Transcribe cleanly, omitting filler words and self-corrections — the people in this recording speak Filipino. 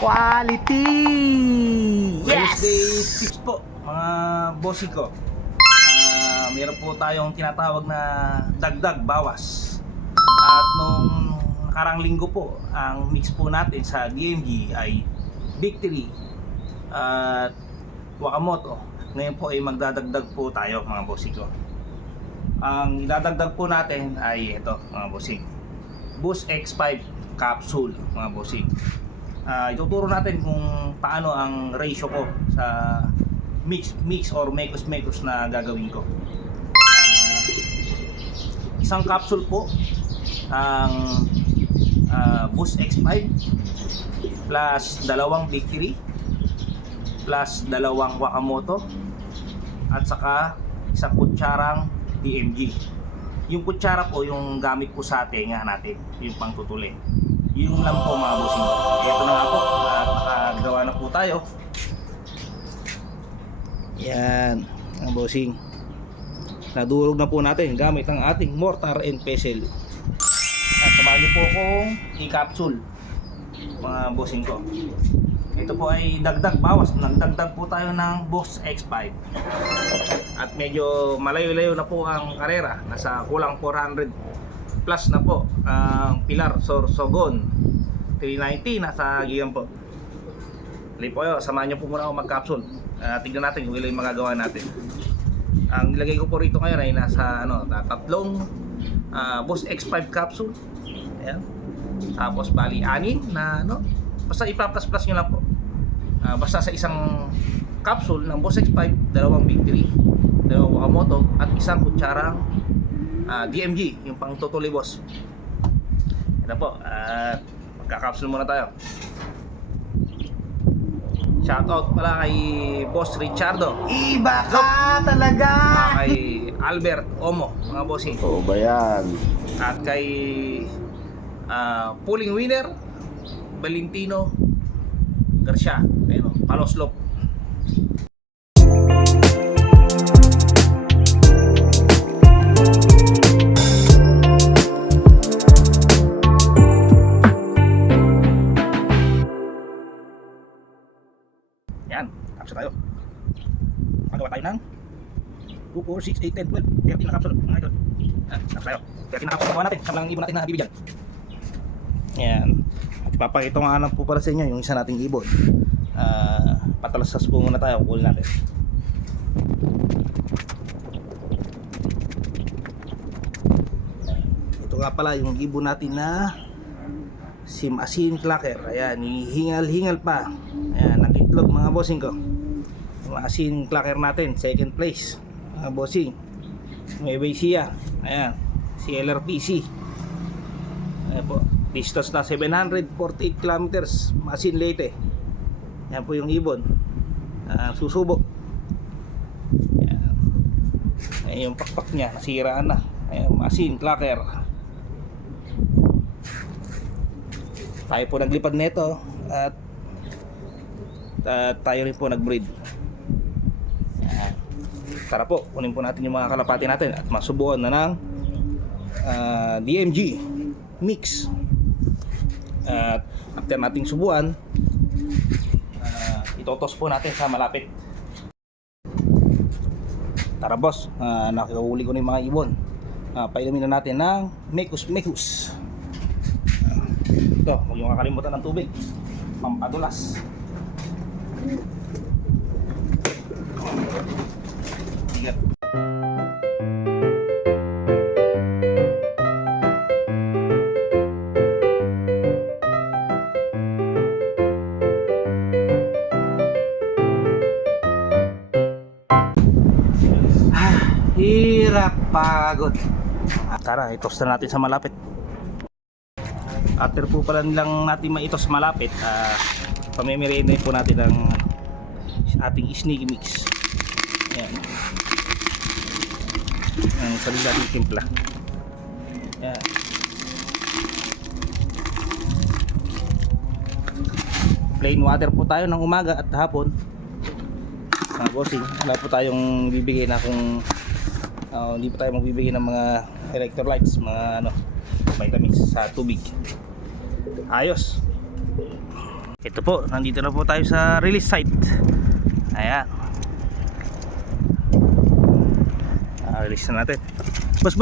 Quality! Wednesday 6 po, mga bossy ko. Meron po tayong tinatawag na dagdag bawas. At nung nakarang linggo po, ang mix po natin sa DMG ay Victory at Wakamoto. Ngayon po ay magdadagdag po tayo, mga bossy ko. Ang idadagdag po natin ay ito, mga bossing, Boost X5 capsule, mga bossing. Ituturo natin kung paano ang ratio ko sa mix or mekos na gagawin ko. Isang capsule po ang Boost X5 plus dalawang Victory plus dalawang Wakamoto at saka isang kutsarang DMG. Yung kutsara po yung gamit po sa tenga natin, yung pangtutuli. Yun lang po, mga bossing. Ito na nga po, at nakagawa na po tayo. Yan, mga bossing. Nadurog na po natin gamit ang ating mortar and pestle. At samahan niyo po akong i-capsule, mga bossing ko. Ito po ay dagdag bawas. Nagdagdag po tayo ng Boost X5. At medyo malayo-layo na po ang karera. Nasa kulang 400 plus na po ang Pilar Sorsogon 390 nasa gigan po. Dali po kayo, samahan nyo po muna ako mag-capsule. Tignan natin kung ilan yung magagawa natin. Ang nilagay ko po rito ngayon ay nasa tatlong Boost X5 capsule. Ayan. Tapos bali 6 na basta ipa-plus-plus nyo lang po. Basta sa isang capsule ng Boost X5, dalawang Victory, dalawang Wakamoto at isang kutsarang DMG, yung pang tutuli, boss. Ito po, magka-capsule muna tayo. Shoutout pala kay Boss Richardo. Iba ka talaga! Kay Albert Omo, mga bossing. Oo ba yan? At kay pulling winner Valentino Garcia, Paloslop. Yan, capsule tayo. Magawa tayo ng 2, 4, 6, 8, 10, 12, 13 na capsule, mga idol. Yan, capsule tayo. 13 na capsule gawa natin, sa mga ibon natin na bibigyan. Yan. At ipapakita ko nga lang po para sa inyo yung isa nating ibon. Patalasas po muna tayo, kukulin natin. Ito nga pala yung ibon natin na si Asin Clacker. Ayan, hingal-hingal pa. Ayan, nakitlog, mga bossing ko. Yung Asin Clacker natin, second place, mga bossing. May siya. Ayan, si LRPC. Ayan po, distance na 748 kilometers, Asin Leyte. Ayan po yung ibon. Susubo. Ayan. Ayan yung pakpak niya, nasiraan na. Ayan, Asin Clacker. Tayo po naglipad nito at tayo rin po nagbreed. Yan. Tara po, kunin po natin yung mga kalapati natin at masubukan na ng DMG mix. At after nating subuan, itotos po natin sa malapit. Tara boss, nakikahuli ko na yung mga ibon. Painumin na natin ng mekos. Ito, huwag yung kakalimutan ng tubig, pampadulas. Bigat. Hirap, pagod. Tara, itos na natin sa malapit. After po pala nilang natin maitos malapit, pamimirihin po natin ang ating sneaky mix. Ayan. Ang sarili natin timpla. Ayan. Plain water po tayo ng umaga at hapon. Mga bossing, wala po tayong bibigay na kung hindi pa tayo magbibigay ng mga electrolytes, mga vitamins sa tubig. Ayos. Ito po, nandito na po tayo sa release site. Ayan. Release na natin. Bus.